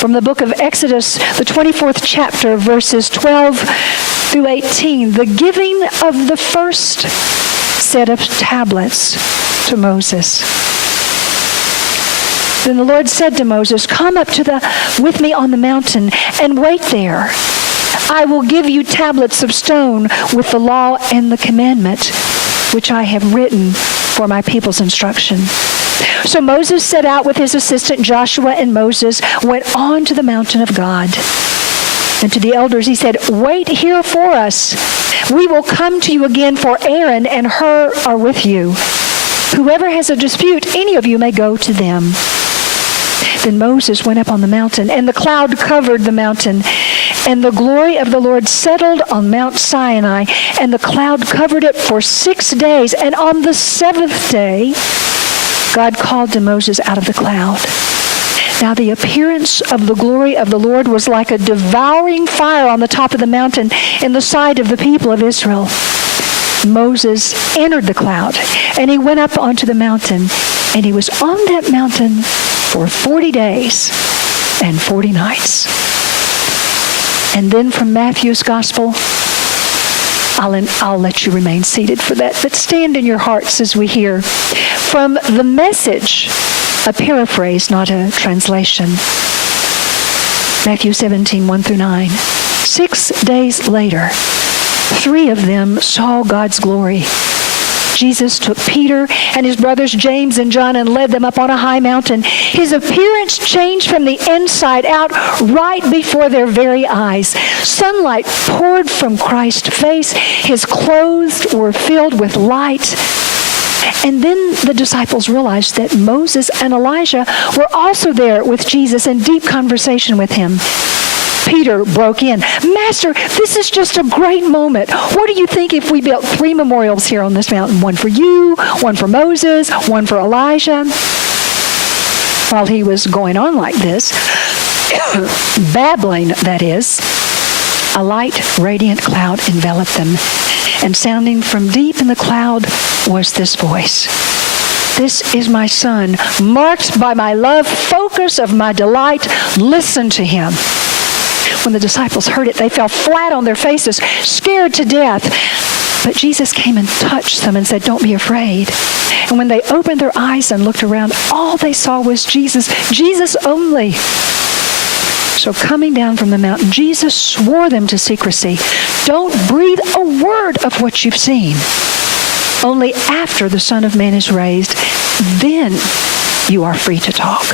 from the book of Exodus, the 24th chapter, verses 12 through 18, the giving of the first set of tablets to Moses. Then the Lord said to Moses, "Come up with me on the mountain and wait there. I will give you tablets of stone with the law and the commandment, which I have written for my people's instruction." So Moses set out with his assistant Joshua, and Moses went on to the mountain of God. And to the elders he said, "Wait here for us. We will come to you again, for Aaron and Hur are with you. Whoever has a dispute, any of you may go to them." Then Moses went up on the mountain, and the cloud covered the mountain, and the glory of the Lord settled on Mount Sinai, and the cloud covered it for 6 days. And on the 7th day, God called to Moses out of the cloud. Now the appearance of the glory of the Lord was like a devouring fire on the top of the mountain in the sight of the people of Israel. Moses entered the cloud, and he went up onto the mountain, and he was on that mountain for 40 days and 40 nights. And then from Matthew's Gospel, I'll let you remain seated for that, but stand in your hearts as we hear from the Message, a paraphrase, not a translation. Matthew 17, 1 through 9. 6 days later, 3 of them saw God's glory. Jesus took Peter and his brothers James and John and led them up on a high mountain. His appearance changed from the inside out right before their very eyes. Sunlight poured from Christ's face. His clothes were filled with light. And then the disciples realized that Moses and Elijah were also there with Jesus in deep conversation with him. Peter broke in, "Master, this is just a great moment. What do you think if we built 3 memorials here on this mountain? One for you, one for Moses, one for Elijah?" While he was going on like this, babbling, that is, a light, radiant cloud enveloped them. And sounding from deep in the cloud was this voice: "This is my son, marked by my love, focus of my delight. Listen to him." When the disciples heard it, they fell flat on their faces, scared to death. But Jesus came and touched them and said, "Don't be afraid." And when they opened their eyes and looked around, all they saw was Jesus, Jesus only. So coming down from the mountain, Jesus swore them to secrecy. "Don't breathe a word of what you've seen. Only after the Son of Man is raised, then you are free to talk."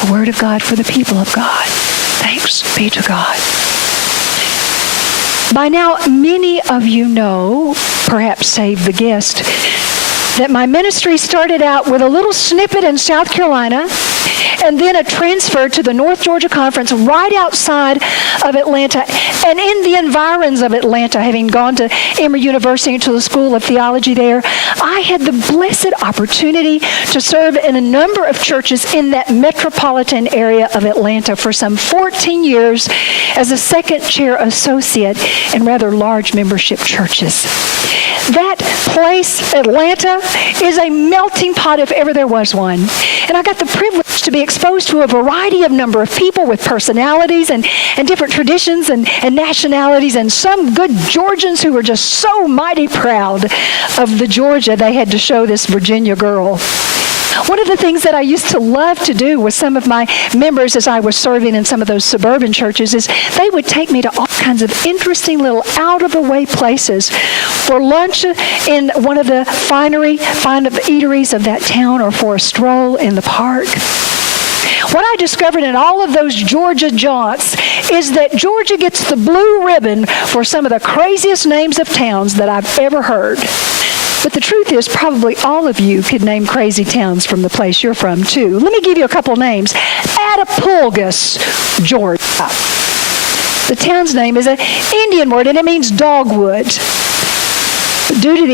The word of God for the people of God. Thanks be to God. By now, many of you know, perhaps save the guest, that my ministry started out with a little snippet in South Carolina and then a transfer to the North Georgia Conference right outside of Atlanta and in the environs of Atlanta, having gone to Emory University and to the School of Theology there. I had the blessed opportunity to serve in a number of churches in that metropolitan area of Atlanta for some 14 years as a second chair associate in rather large membership churches. That place, Atlanta, is a melting pot if ever there was one. And I got the privilege to be exposed to a variety of number of people with personalities and different traditions and nationalities, and some good Georgians who were just so mighty proud of the Georgia they had to show this Virginia girl. One of the things that I used to love to do with some of my members as I was serving in some of those suburban churches is they would take me to all kinds of interesting little out-of-the-way places for lunch in one of the fine eateries of that town, or for a stroll in the park. What I discovered in all of those Georgia jaunts is that Georgia gets the blue ribbon for some of the craziest names of towns that I've ever heard. But the truth is, probably all of you could name crazy towns from the place you're from, too. Let me give you a couple names. Attapulgos, Georgia. The town's name is an Indian word, and it means dogwood. Due to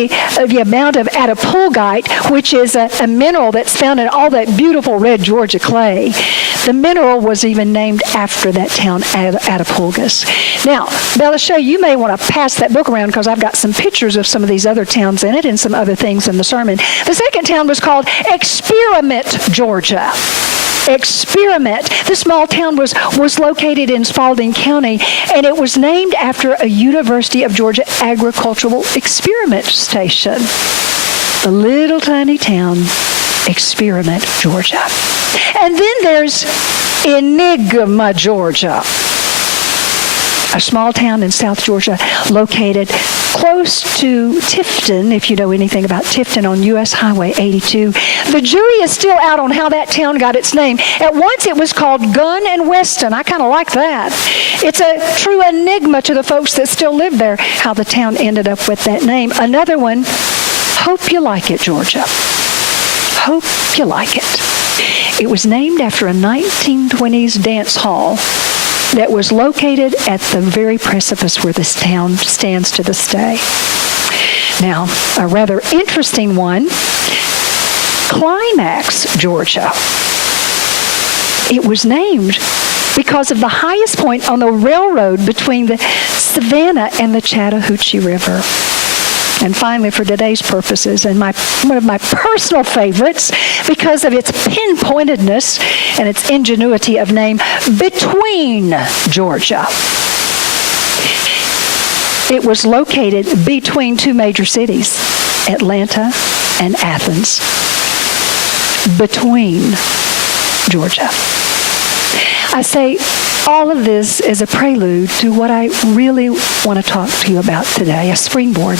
the amount of attapulgite, which is a mineral that's found in all that beautiful red Georgia clay, the mineral was even named after that town, Attapulgos. Now, Bella Shay, you may want to pass that book around because I've got some pictures of some of these other towns in it and some other things in the sermon. The second town was called Experiment, Georgia. experiment. This small town was located in Spalding County, and it was named after a University of Georgia agricultural experiment station. The little tiny town, Experiment, Georgia. And then there's Enigma, Georgia, a small town in South Georgia located close to Tifton, if you know anything about Tifton on U.S. Highway 82. The jury is still out on how that town got its name. At once it was called Gun and Weston. I kind of like that. It's a true enigma to the folks that still live there, how the town ended up with that name. Another one, Hope You Like It, Georgia. Hope You Like It. It was named after a 1920s dance hall that was located at the very precipice where this town stands to this day. Now, a rather interesting one, Climax, Georgia. It was named because of the highest point on the railroad between the Savannah and the Chattahoochee River. And finally, for today's purposes, and one of my personal favorites, because of its pinpointedness and its ingenuity of name, Between, Georgia. It was located between two major cities, Atlanta and Athens. Between, Georgia. I say all of this is a prelude to what I really want to talk to you about today, a springboard.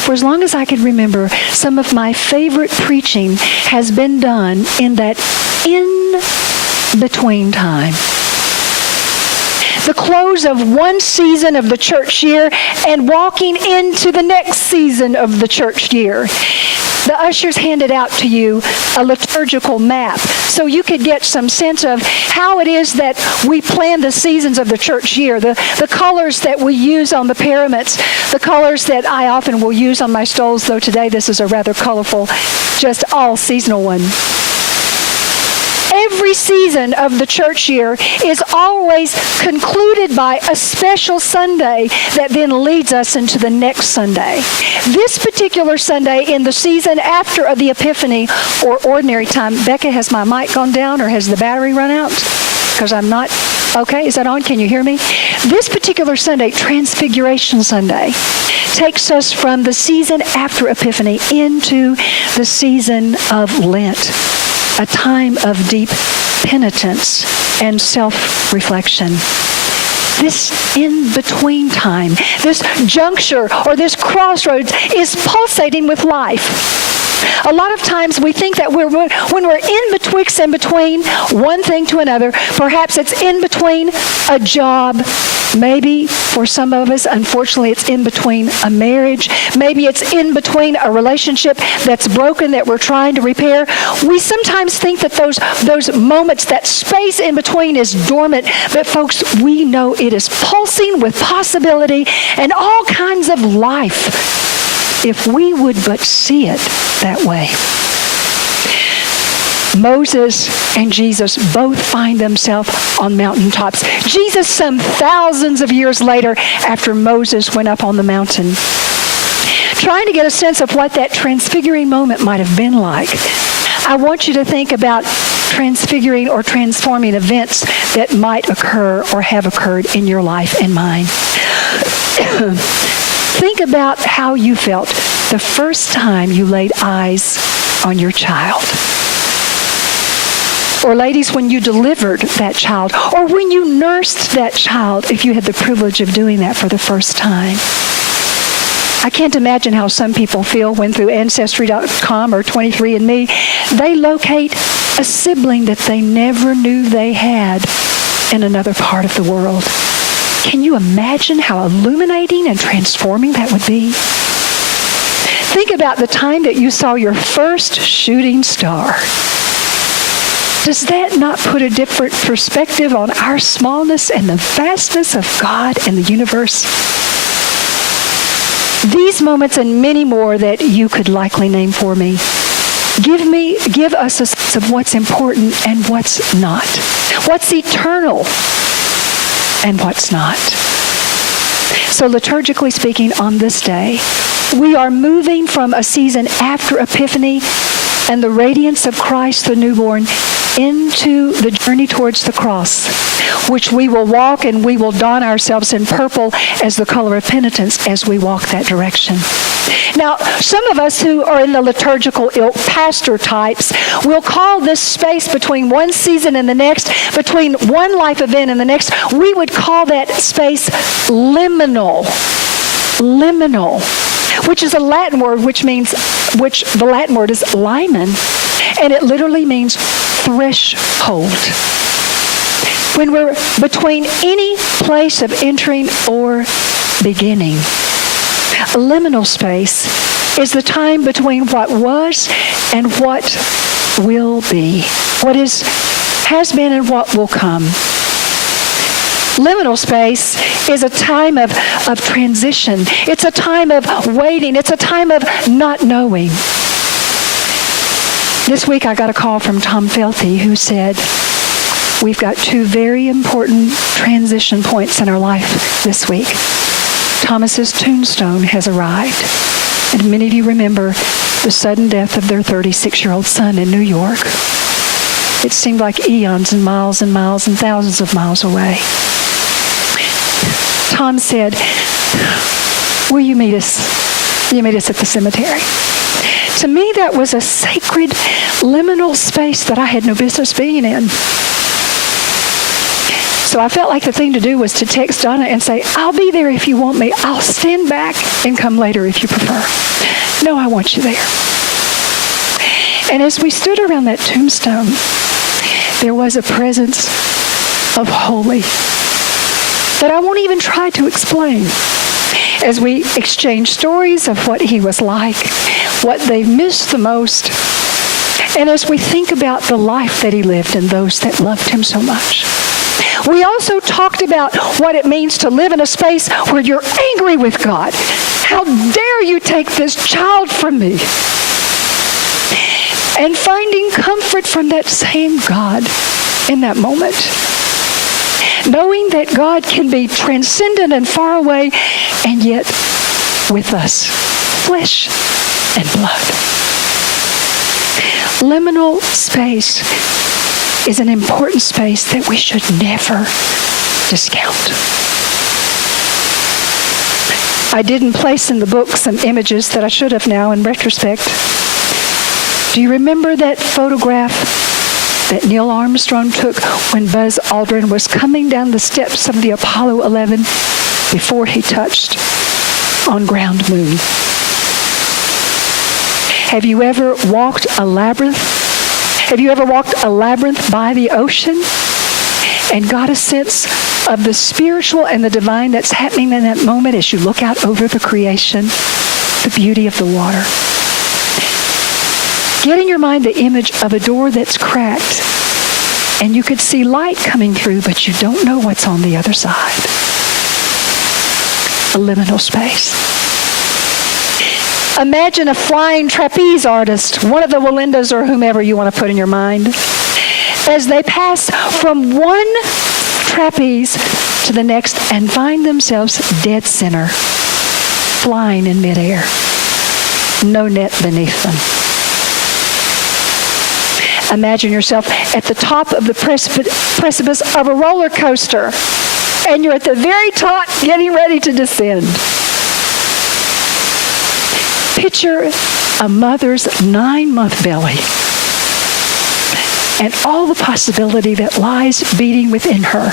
For as long as I can remember, some of my favorite preaching has been done in that in-between time. The close of one season of the church year and walking into the next season of the church year. The ushers handed out to you a liturgical map so you could get some sense of how it is that we plan the seasons of the church year, the colors that we use on the pyramids, the colors that I often will use on my stoles, though today this is a rather colorful, just all seasonal one. Every season of the church year is always concluded by a special Sunday that then leads us into the next Sunday. This particular Sunday in the season after the Epiphany or ordinary time, Becca, has my mic gone down or has the battery run out? Because I'm not, okay, is that on? Can you hear me? This particular Sunday, Transfiguration Sunday, takes us from the season after Epiphany into the season of Lent. A time of deep penitence and self-reflection. This in-between time, this juncture or this crossroads is pulsating with life. A lot of times we think that when we're in betwixt and between one thing to another, perhaps it's in between a job. Maybe for some of us, unfortunately, it's in between a marriage. Maybe it's in between a relationship that's broken that we're trying to repair. We sometimes think that those moments, that space in between is dormant. But folks, we know it is pulsing with possibility and all kinds of life if we would but see it that way. Moses and Jesus both find themselves on mountaintops. Jesus some thousands of years later after Moses went up on the mountain. Trying to get a sense of what that transfiguring moment might have been like, I want you to think about transfiguring or transforming events that might occur or have occurred in your life and mine. Think about how you felt the first time you laid eyes on your child. Or ladies, when you delivered that child, or when you nursed that child, if you had the privilege of doing that for the first time. I can't imagine how some people feel when through Ancestry.com or 23andMe, they locate a sibling that they never knew they had in another part of the world. Can you imagine how illuminating and transforming that would be? Think about the time that you saw your first shooting star. Does that not put a different perspective on our smallness and the vastness of God and the universe? These moments and many more that you could likely name for me, give us a sense of what's important and what's not. What's eternal and what's not. So liturgically speaking, on this day, we are moving from a season after Epiphany and the radiance of Christ the newborn into the journey towards the cross, which we will walk, and we will don ourselves in purple as the color of penitence as we walk that direction. Now, some of us who are in the liturgical ilk, pastor types, will call this space between one season and the next, between one life event and the next, we would call that space liminal. Liminal, which is a Latin word, which the Latin word is limen, and it literally means threshold. When we're between any place of entering or beginning. A liminal space is the time between what was and what will be. What has been and what will come. Liminal space is a time of transition. It's a time of waiting. It's a time of not knowing. This week I got a call from Tom Felty who said, we've got two very important transition points in our life this week. Thomas's tombstone has arrived. And many of you remember the sudden death of their 36-year-old son in New York. It seemed like eons and miles and thousands of miles away. Tom said, will you meet us? Will you meet us at the cemetery? To me, that was a sacred liminal space that I had no business being in. So I felt like the thing to do was to text Donna and say, I'll be there if you want me. I'll stand back and come later if you prefer. No, I want you there. And as we stood around that tombstone, there was a presence of holy that I won't even try to explain. As we exchanged stories of what he was like, what they missed the most, and as we think about the life that he lived and those that loved him so much. We also talked about what it means to live in a space where you're angry with God. How dare you take this child from me? And finding comfort from that same God in that moment. Knowing that God can be transcendent and far away, and yet with us, flesh and blood. Liminal space is an important space that we should never discount. I didn't place in the book some images that I should have now in retrospect. Do you remember that photograph that Neil Armstrong took when Buzz Aldrin was coming down the steps of the Apollo 11 before he touched on ground moon? Have you ever walked a labyrinth? Have you ever walked a labyrinth by the ocean and got a sense of the spiritual and the divine that's happening in that moment as you look out over the creation, the beauty of the water? Get in your mind the image of a door that's cracked and you could see light coming through, but you don't know what's on the other side. A liminal space. Imagine a flying trapeze artist, one of the Walendas or whomever you want to put in your mind, as they pass from one trapeze to the next and find themselves dead center, flying in midair, no net beneath them. Imagine yourself at the top of the precipice of a roller coaster, and you're at the very top getting ready to descend. Picture a mother's 9-month belly and all the possibility that lies beating within her.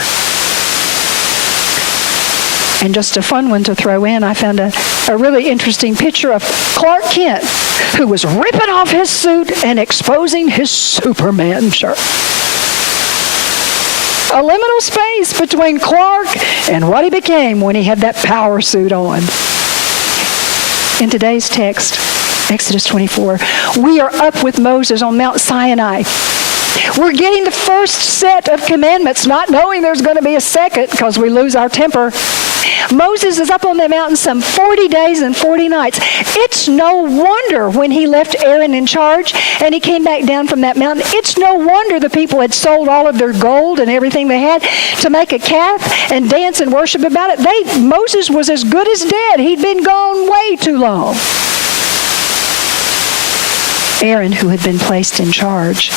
And just a fun one to throw in, I found a really interesting picture of Clark Kent, who was ripping off his suit and exposing his Superman shirt. A liminal space between Clark and what he became when he had that power suit on. In today's text, Exodus 24, we are up with Moses on Mount Sinai. We're getting the first set of commandments, not knowing there's going to be a second because we lose our temper. Moses is up on the mountain some 40 days and 40 nights. It's no wonder when he left Aaron in charge and he came back down from that mountain, it's no wonder the people had sold all of their gold and everything they had to make a calf and dance and worship about it. Moses was as good as dead. He'd been gone way too long. Aaron, who had been placed in charge,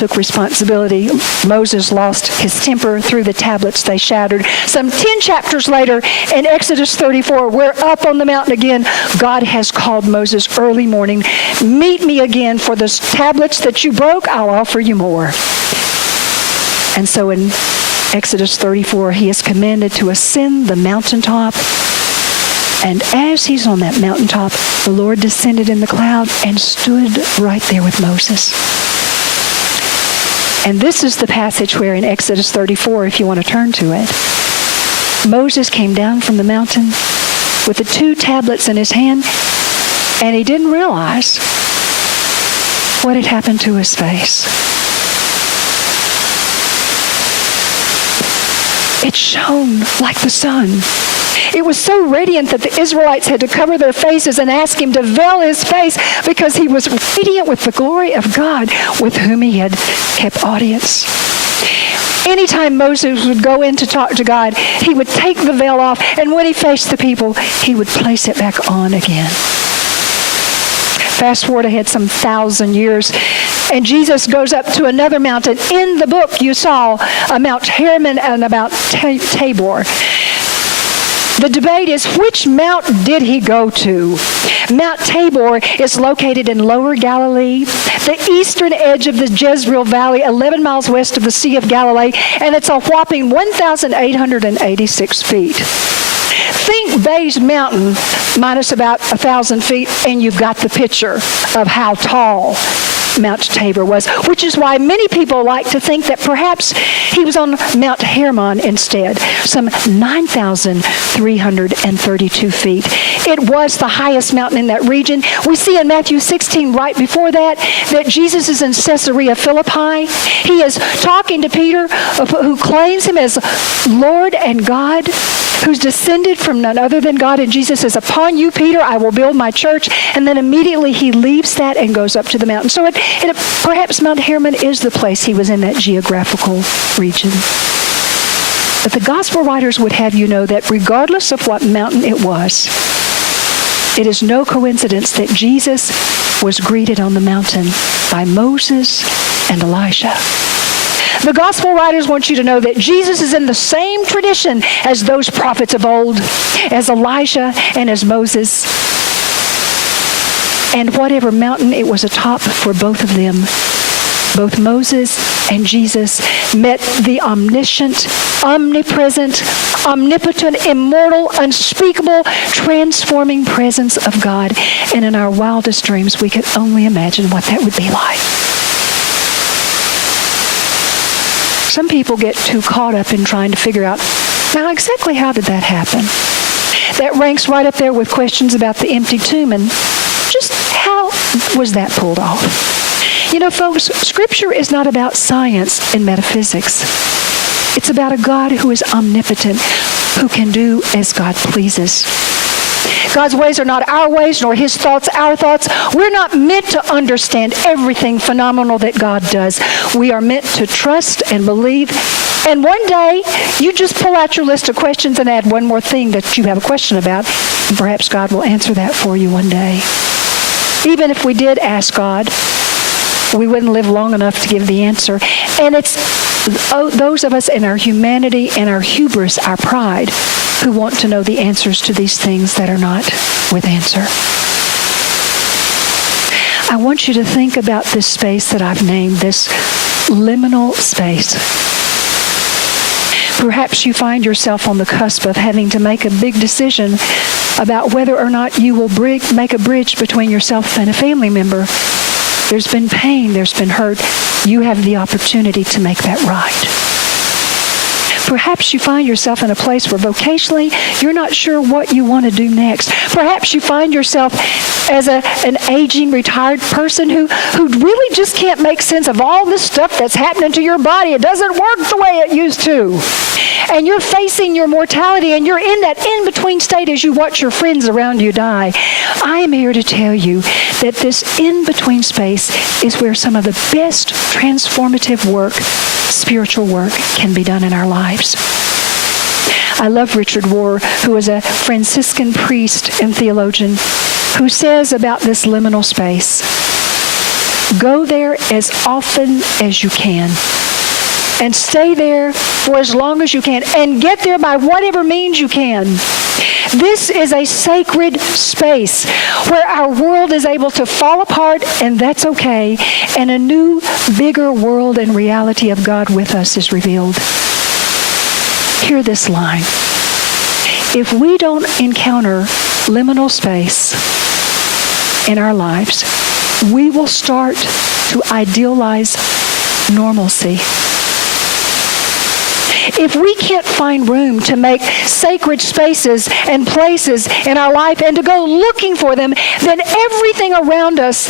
took responsibility. Moses lost his temper through the tablets they shattered. Some 10 chapters later, in Exodus 34, we're up on the mountain again. God has called Moses early morning. Meet me again, for the tablets that you broke, I'll offer you more. And so in Exodus 34, he is commanded to ascend the mountaintop. And as he's on that mountaintop, the Lord descended in the cloud and stood right there with Moses. And this is the passage where in Exodus 34, if you want to turn to it, Moses came down from the mountain with the 2 tablets in his hand, and he didn't realize what had happened to his face. It shone like the sun. It was so radiant that the Israelites had to cover their faces and ask him to veil his face because he was radiant with the glory of God with whom he had kept audience. Anytime Moses would go in to talk to God, he would take the veil off, and when he faced the people, he would place it back on again. Fast forward ahead some 1,000 years, and Jesus goes up to another mountain. In the book, you saw a Mount Hermon and about Tabor. The debate is, which mount did he go to? Mount Tabor is located in Lower Galilee, the eastern edge of the Jezreel Valley, 11 miles west of the Sea of Galilee, and it's a whopping 1,886 feet. Think Bays Mountain minus about 1,000 feet, and you've got the picture of how tall Mount Tabor was, which is why many people like to think that perhaps he was on Mount Hermon instead, some 9,332 feet. It was the highest mountain in that region. We see in Matthew 16, right before that Jesus is in Caesarea Philippi. He is talking to Peter, who claims him as Lord and God, who's descended from none other than God. And Jesus says, upon you, Peter, I will build my church. And then immediately he leaves that and goes up to the mountain. So perhaps Mount Hermon is the place he was in that geographical region. But the gospel writers would have you know that regardless of what mountain it was, it is no coincidence that Jesus was greeted on the mountain by Moses and Elijah. The gospel writers want you to know that Jesus is in the same tradition as those prophets of old, as Elijah and as Moses. And whatever mountain it was atop for both of them, both Moses and Jesus met the omniscient, omnipresent, omnipotent, immortal, unspeakable, transforming presence of God. And in our wildest dreams, we could only imagine what that would be like. Some people get too caught up in trying to figure out, now exactly how did that happen? That ranks right up there with questions about the empty tomb and just how was that pulled off? You know, folks, Scripture is not about science and metaphysics. It's about a God who is omnipotent, who can do as God pleases. God's ways are not our ways, nor his thoughts our thoughts. We're not meant to understand everything phenomenal that God does. We are meant to trust and believe. And one day, you just pull out your list of questions and add one more thing that you have a question about, and perhaps God will answer that for you one day. Even if we did ask God, we wouldn't live long enough to give the answer. And it's those of us in our humanity and our hubris, our pride, who want to know the answers to these things that are not with answer. I want you to think about this space that I've named, this liminal space. Perhaps you find yourself on the cusp of having to make a big decision about whether or not you will make a bridge between yourself and a family member. There's been pain, there's been hurt. You have the opportunity to make that right. Perhaps you find yourself in a place where vocationally you're not sure what you want to do next. Perhaps you find yourself as an aging, retired person who really just can't make sense of all this stuff that's happening to your body. It doesn't work the way it used to. And you're facing your mortality, and you're in that in-between state as you watch your friends around you die. I am here to tell you that this in-between space is where some of the best transformative work, spiritual work, can be done in our lives. I love Richard Rohr, who is a Franciscan priest and theologian, who says about this liminal space, Go there as often as you can. And stay there for as long as you can. And get there by whatever means you can. This is a sacred space where our world is able to fall apart, and that's okay. And a new, bigger world and reality of God with us is revealed. Hear this line. If we don't encounter liminal space in our lives, we will start to idealize normalcy. If we can't find room to make sacred spaces and places in our life and to go looking for them, then everything around us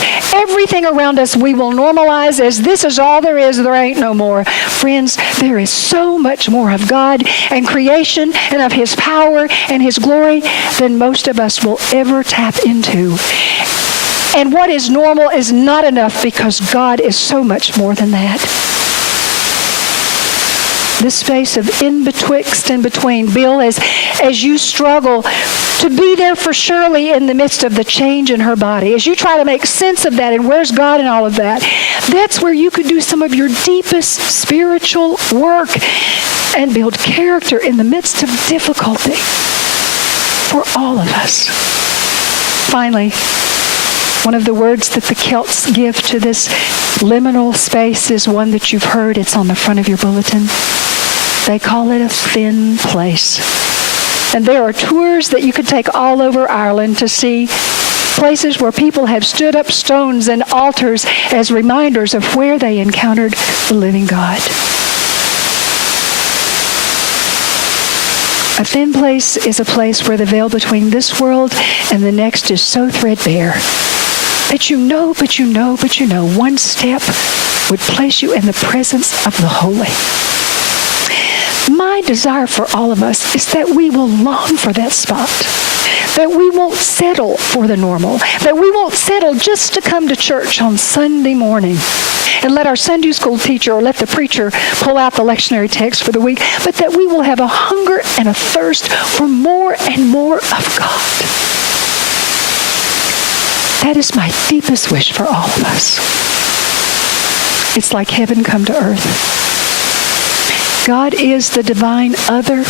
we will normalize as this is all there is, there ain't no more. Friends, there is so much more of God and creation and of His power and His glory than most of us will ever tap into. And what is normal is not enough because God is so much more than that. This space of in-betwixt and between. Bill, as you struggle to be there for Shirley in the midst of the change in her body, as you try to make sense of that and where's God in all of that, that's where you could do some of your deepest spiritual work and build character in the midst of difficulty for all of us. Finally, one of the words that the Celts give to this liminal space is one that you've heard. It's on the front of your bulletin. They call it a thin place. And there are tours that you could take all over Ireland to see places where people have stood up stones and altars as reminders of where they encountered the living God. A thin place is a place where the veil between this world and the next is so threadbare that you know, one step would place you in the presence of the holy. My desire for all of us is that we will long for that spot, that we won't settle for the normal, that we won't settle just to come to church on Sunday morning and let our Sunday school teacher or let the preacher pull out the lectionary text for the week, but that we will have a hunger and a thirst for more and more of God. That is my deepest wish for all of us. It's like heaven come to earth. God is the divine other,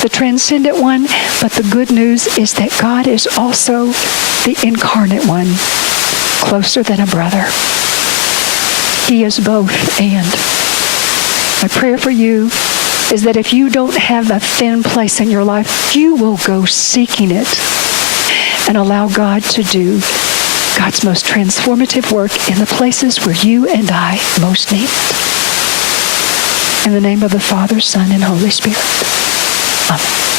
the transcendent one, but the good news is that God is also the incarnate one, closer than a brother. He is both and. My prayer for you is that if you don't have a thin place in your life, you will go seeking it and allow God to do God's most transformative work in the places where you and I most need it. In the name of the Father, Son, and Holy Spirit. Amen.